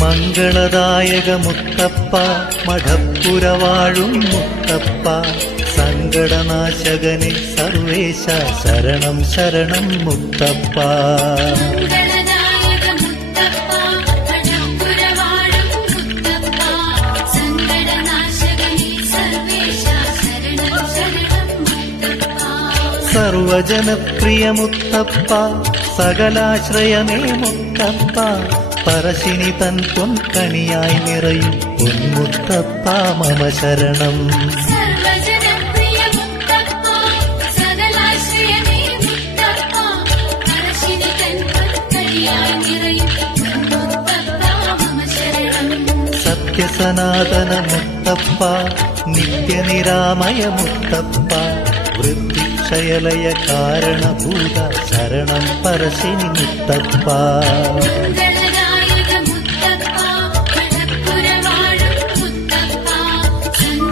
മംഗളദായക മുത്തപ്പ മഠപ്പുര വാഴും മുത്തപ്പ സങ്കടനാശകനെ സർവേശ ശരണം ശരണം മുത്തപ്പ സർവജനപ്രിയ മുത്തപ്പ സകലാശ്രയമേ മുത്തപ്പ പറശ്ശിനി തൻ പൊൻകണിയായി നിറയും പൊന്മുത്തപ്പ മമ ശരണം സത്യസനാതന മുത്തപ്പ നിത്യനിരാമയ മുത്തപ്പ വൃത്തിക്ഷയലയ കാരണഭൂത ശരണം പറശ്ശിനി മുത്തപ്പ